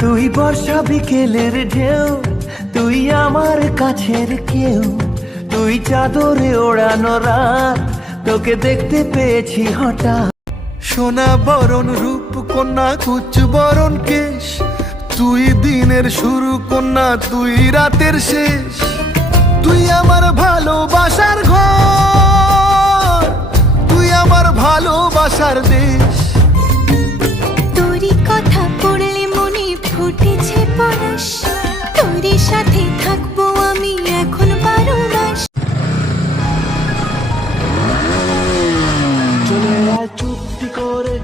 তুই বর্ষা বিকেলের ঢেউ, তুই আমার কাছের কেউ, তুই চাদরে ওড়ানো রাত, তোকে দেখতে পেয়েছি হঠাৎ। সোনা বরণ রূপ কন্যা কুচ বরণ কেশ, তুই দিনের শুরু কন্যা তুই রাতের শেষ। তুই আমার ভালোবাসার ঘর, তুই আমার ভালোবাসার দেশ। তোরই কথা পড়লে মনে ফুটেছে পরশ, তোরই সাথে থাকবো আমি এখন 12 মাস। চলে আয় চুক্তি করে,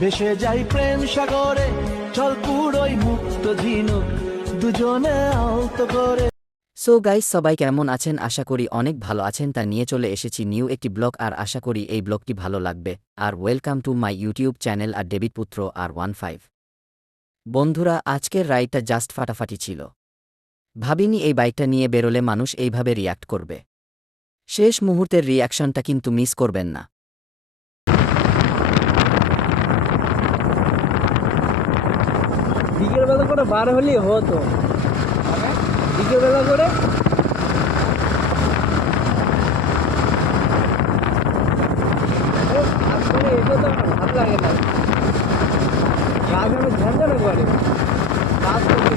ভেসে যাই প্রেম সাগরে, চল পুরোই মুক্ত ঝিনুক দুজনে আলতো করে। সো গাইস, সবাই কেমন আছেন? আশা করি অনেক ভালো আছেন। তা নিয়ে চলে এসেছি নিউ একটি ব্লগ, আর আশা করি এই ব্লগটি ভালো লাগবে। আর welcome to my YouTube channel আর ডেভিড পুত্র আর 15। বন্ধুরা, আজকের রাইডটা জাস্ট ফাটাফাটি ছিল। ভাবিনি এই বাইকটা নিয়ে বেরোলে মানুষ এইভাবে রিয়াক্ট করবে। শেষ মুহূর্তের রিয়াকশনটা কিন্তু মিস করবেন না। বিকেলবেলা করে বার হলেই হতো, বিকেলবেলা করে এটা তো আমার ভালো লাগে না। রাগ আমি ঝঞ্ঝানো করে কাজ করতে।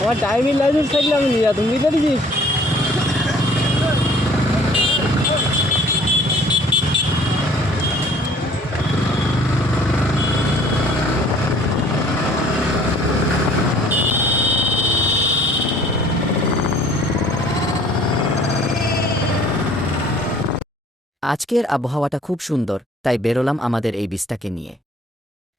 আমার ড্রাইভিং লাইসেন্স থাকলে আমি নিয়ে যেতাম, বুঝতে পেরেছিস? আজকের আবহাওয়াটা খুব সুন্দর, তাই বেরোলাম আমাদের এই বিচটাকে নিয়ে।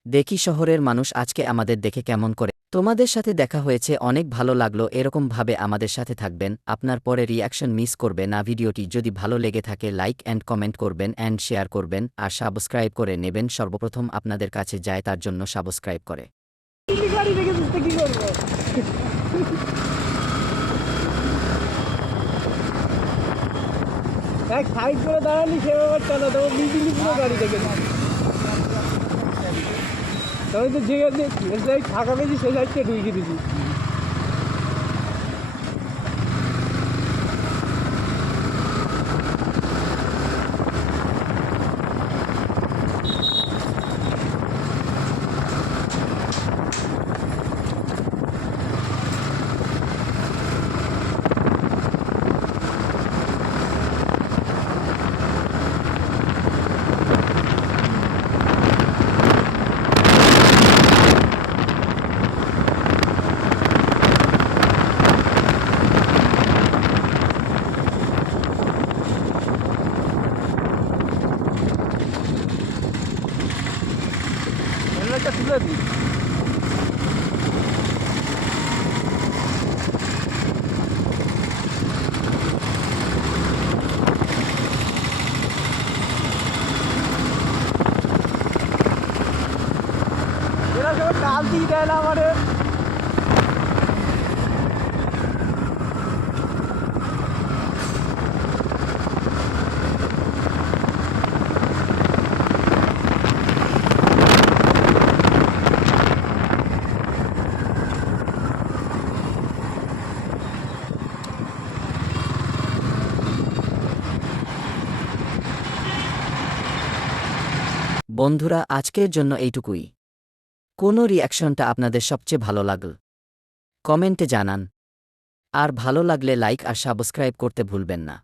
দেখি শহরের মানুষ আজকে আমাদের দেখে কেমন করে। তোমাদের সাথে দেখা হয়েছে, অনেক ভালো লাগলো। এরকমভাবে আমাদের সাথে থাকবেন, আপনার পরে রিয়াকশন মিস করবে না। ভিডিওটি যদি ভালো লেগে থাকে লাইক অ্যান্ড কমেন্ট করবেন অ্যান্ড শেয়ার করবেন, আর সাবস্ক্রাইব করে নেবেন। সর্বপ্রথম আপনাদের কাছে যায়, তার জন্য সাবস্ক্রাইব করে। গাড়ি দেখেছিস তো কি করবো? এক সাইড করে দাঁড়ালি সে ব্যাপারটা না, তবে বিজলি পুরো গাড়ি দেখেছি। তবে তো যে সাইড ফাঁকা পেয়েছি সে সাইডটা ঢুকিয়ে দিয়েছি। হেলমেটটা তুলে দিই। এরা সব ডাল দিয়ে দেয় না আমাদের। বন্ধুরা, আজকের জন্য এইটুকুই। কোনো রিয়াকশনটা আপনাদের সবচেয়ে ভালো লাগল কমেন্টে জানান, আর ভালো লাগলে লাইক আর সাবস্ক্রাইব করতে ভুলবেন না।